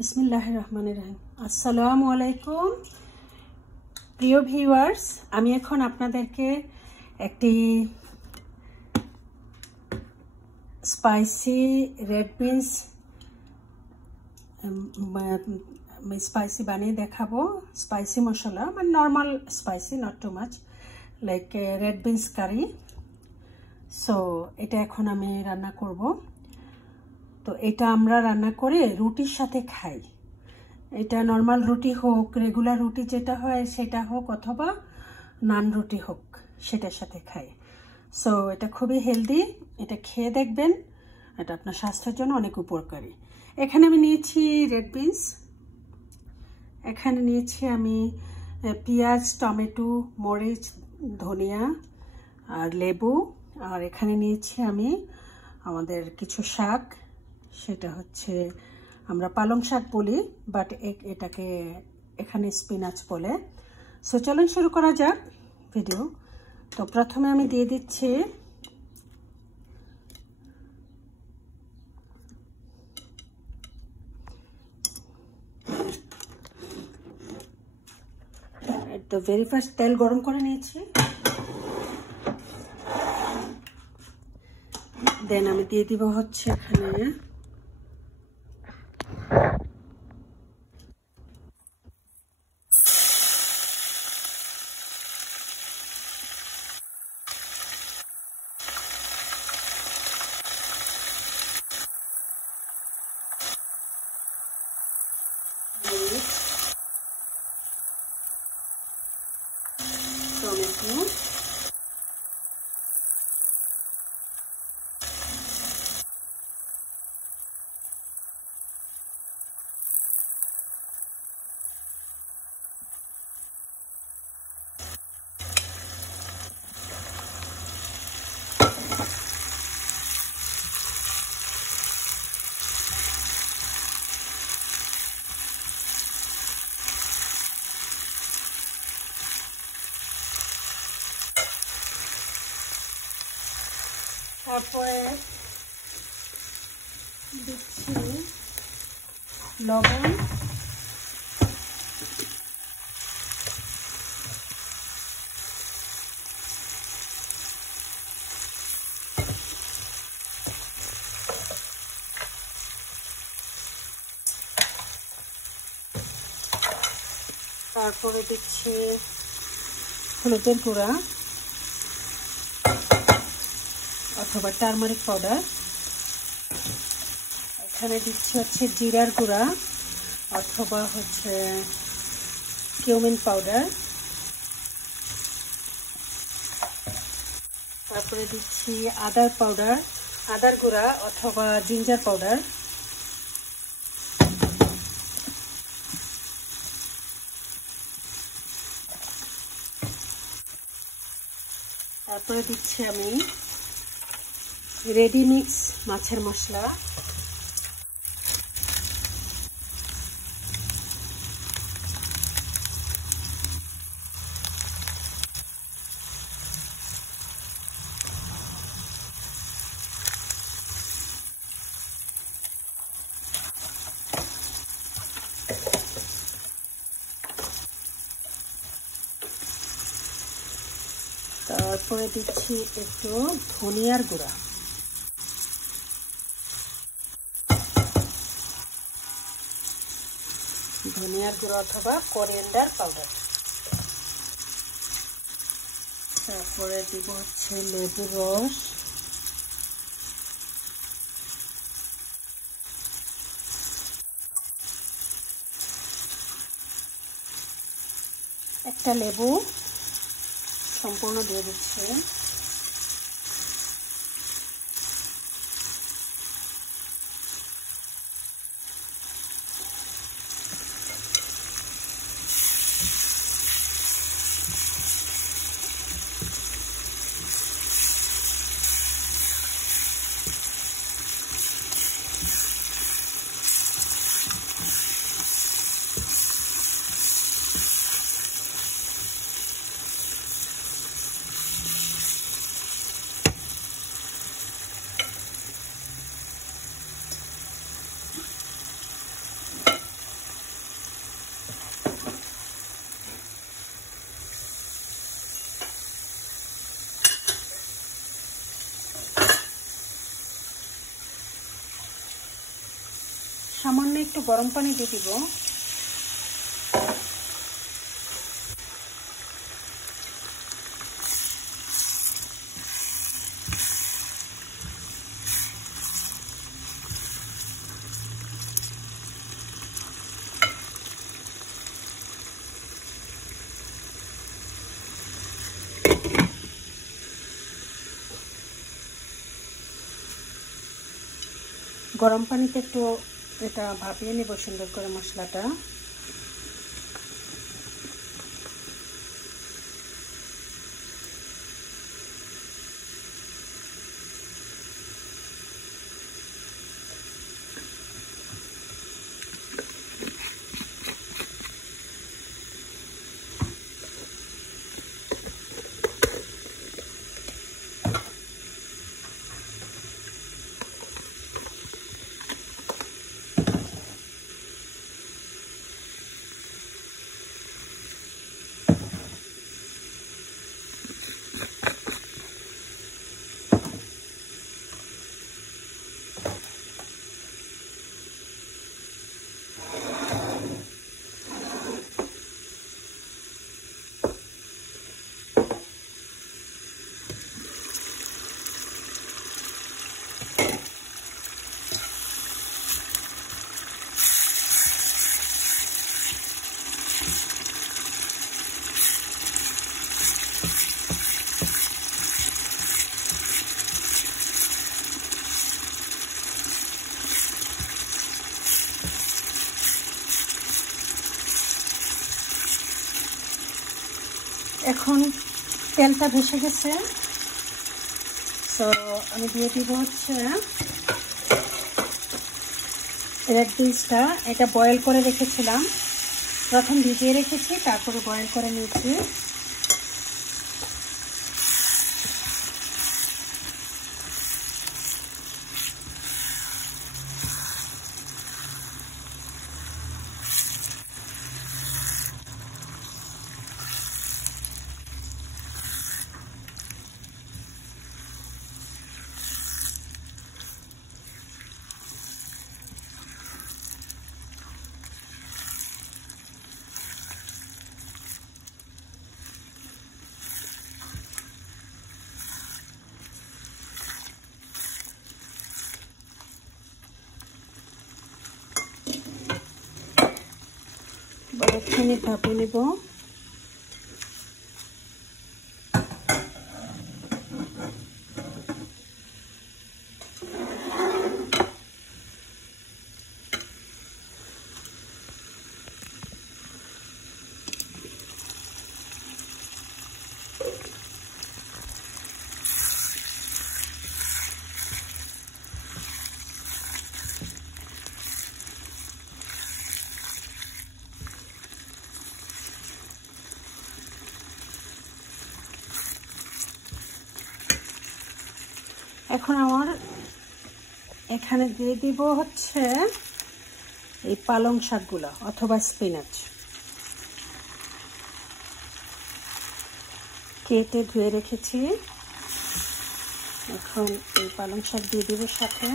বিসমিল্লাহির রহমানির রহিম। আসসালামু আলাইকুম প্রিয় ভিউয়ার্স, আমি এখন আপনাদেরকে একটি স্পাইসি রেড বিনস স্পাইসি বানিয়ে দেখাবো। স্পাইসি মশলা মানে normal spicy, not too much, like red beans curry. So এটা এখন আমি রান্না করব। তো এটা আমরা রান্না করে রুটির সাথে খাই। এটা নর্মাল রুটি হোক, রেগুলার রুটি যেটা হয় সেটা হোক, অথবা নান রুটি হোক, সেটার সাথে খাই। সো এটা খুবই হেলদি, এটা খেয়ে দেখবেন, এটা আপনার স্বাস্থ্যের জন্য অনেক উপকারী। এখানে আমি নিয়েছি রেড বিনস, এখানে নিয়েছি আমি পেঁয়াজ, টমেটো, মরিচ, ধনিয়া আর লেবু, আর এখানে নিয়েছি আমি আমাদের কিছু শাক, সেটা হচ্ছে আমরা পালং শাক বলি, বাট এটাকে এখানে স্পিনাচ বলে। সো চলুন শুরু করা যাক ভিডিও। তো প্রথমে আমি দিয়ে দিচ্ছি তো ভেরি ফার্স্ট তেল গরম করে নিয়েছি, দেন আমি দিয়ে দিব হচ্ছে এখানে টমেটো, তারপরে দিচ্ছি লবণ, তারপরে দিচ্ছি হলুদের গুঁড়া অথবা টারমারিক পাউডার, এখানে দিচ্ছি হচ্ছে জিরার গুঁড়া অথবা হচ্ছে কিউমিন পাউডার, তারপরে দিচ্ছি আদার পাউডার, আদার গুঁড়া অথবা জিঞ্জার পাউডার, তারপরে দিচ্ছি আমি রেডি মিক্স মাছের মশলা, তারপরে দিচ্ছি একটু ধনিয়ার গুঁড়া, ধনিয়ার গুঁড়া অথবা কোরিয়ান্ডার পাউডার, তারপরে দিব হচ্ছে লেবুর রস, একটা লেবু সম্পূর্ণ দিয়ে দিচ্ছি, সামান্য একটু গরম পানি দিয়ে দিব। গরম পানিতে একটু এটা ভাপিয়ে নেব সুন্দর করে মশলাটা। এখন তেলটা ভেসে গেছে, তো আমি দিয়ে দিব হচ্ছে রেড বিনসটা। এটা বয়েল করে রেখেছিলাম, প্রথম ভিজিয়ে রেখেছি, তারপরে বয়েল করে নিয়েছি। একটুখানি ভাপিয়ে নেব। এখন আমার এখানে দিয়ে দিব হচ্ছে এই পালং শাকগুলো অথবা স্পিনাচ, কেটে ধুয়ে রেখেছি। এখন এই পালং শাক দিয়ে দিব সাথে।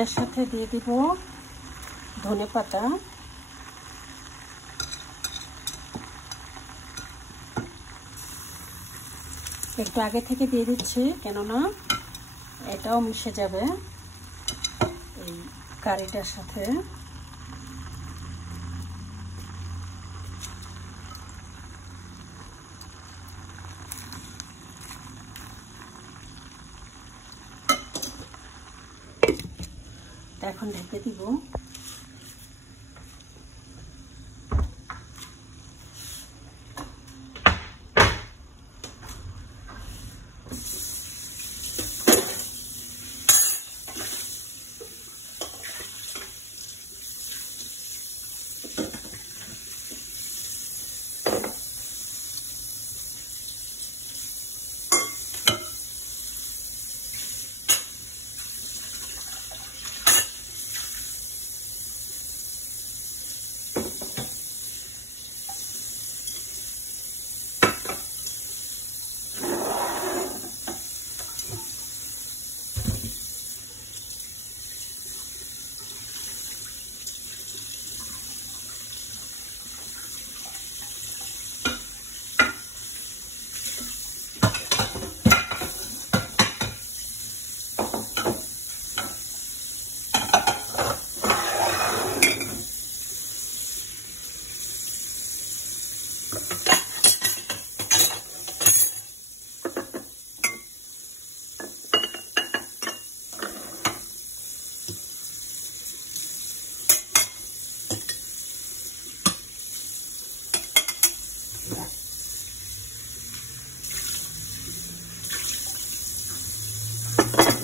এটার সাথে দিয়ে দিব ধনেপাতা, একটু আগে থেকে দিয়ে দিচ্ছি কেননা এটাও মিশে যাবে এই কারিটার সাথে। এখন ঢেকে দিব।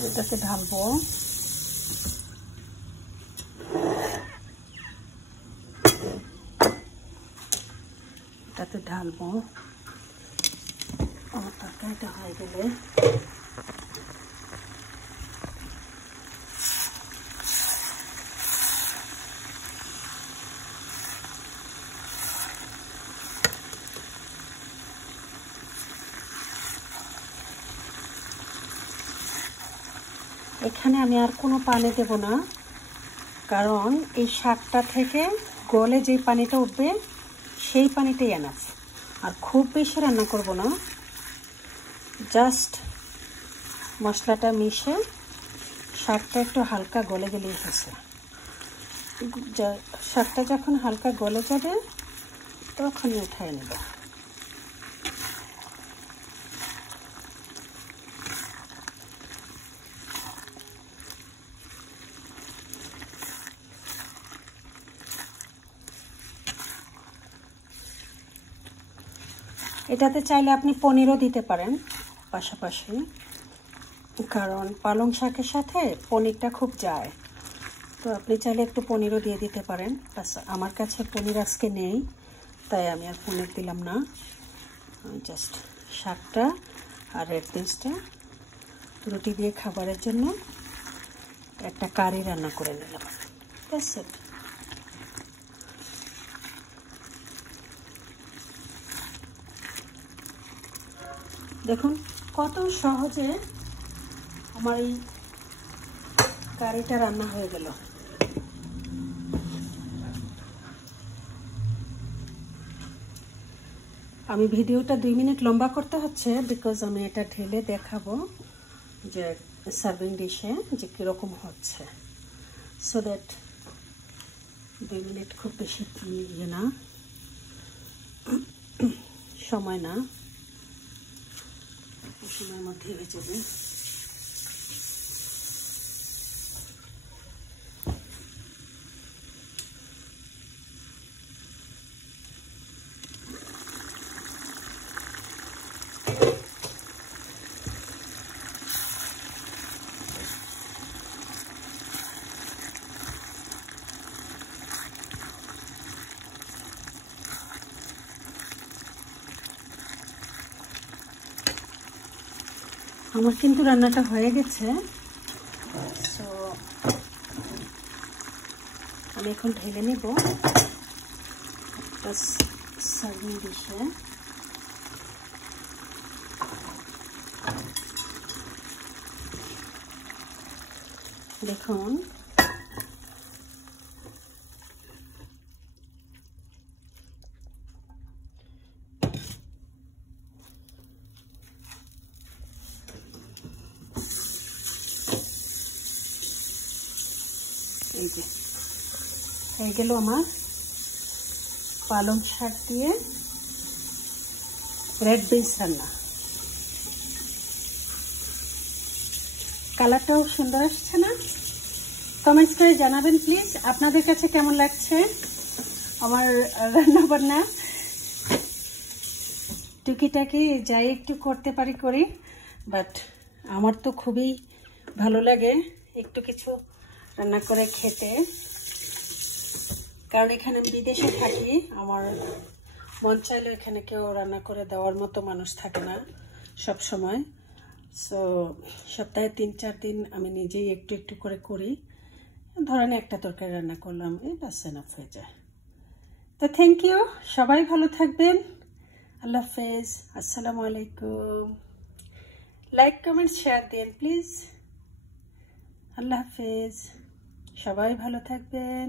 এটাকে ঢালবো। এটাতে ঢালবো। আমার তরকারিটা হয়ে গেলে এখানে আমি আর কোনো পানি দেব না, কারণ এই শাকটা থেকে গলে যে পানিটা উঠবে সেই পানিটাই এনাফ। আর খুব বেশি রান্না করব না, জাস্ট মশলাটা মিশে শাকটা একটু হালকা গলে গেলেই হয়েছে। শাকটা যখন হালকা গলে যাবে তখনই উঠায় নেব। এটাতে চাইলে আপনি পনিরও দিতে পারেন পাশাপাশি, কারণ পালং শাকের সাথে পনিরটা খুব যায়। তো আপনি চাইলে একটু পনিরও দিয়ে দিতে পারেন। আমার কাছে পনির আজকে নেই, তাই আমি আর পনির দিলাম না। জাস্ট শাকটা আর রেড বিনসটা রুটি দিয়ে খাবারের জন্য একটা কারি রান্না করে নিলাম। That's it. দেখুন কত সহজে আমার এই কারিটা রান্না হয়ে গেল। আমি ভিডিওটা 2 মিনিট লম্বা করতে হচ্ছে, বিকজ আমি এটা ঢেলে দেখাবো যে সার্ভিং ডিশে যে কীরকম হচ্ছে, সো দ্যাট 2 মিনিট খুব বেশি ইয়ে না, সময় না, সময়ের মধ্যে হয়ে যাবে। আমার কিন্তু রান্নাটা হয়ে গেছে, সো আমি এখন ঢেলে নেব সার্ভিং ডিশে। দেখুন এই যে হয়ে গেল আমার পালং শাক দিয়ে রেড বিনস রান্না। কালারটাও সুন্দর আসছে না? কমেন্টস করে জানাবেন প্লিজ আপনাদের কাছে কেমন লাগছে আমার রান্না বান্না। টুকিটাকি যাই একটু করতে পারি করি, বাট আমার তো খুবই ভালো লাগে একটু কিছু রান্না করে খেতে, কারণ এখানে আমি বিদেশে থাকি। আমার মন চাইলে এখানে কেউ রান্না করে দেওয়ার মতো মানুষ থাকে না সব সময়। সো সপ্তাহে 3-4 দিন আমি নিজেই একটু একটু করে করি। ধরেন একটা তরকারি রান্না করলাম, এই বাস এনাফ হয়ে যায়। তো থ্যাংক ইউ, সবাই ভালো থাকবেন। আল্লাহ হাফেজ, আসসালামু আলাইকুম। লাইক কমেন্ট শেয়ার দেন প্লিজ। আল্লাহ হাফেজ, সবাই ভালো থাকবেন।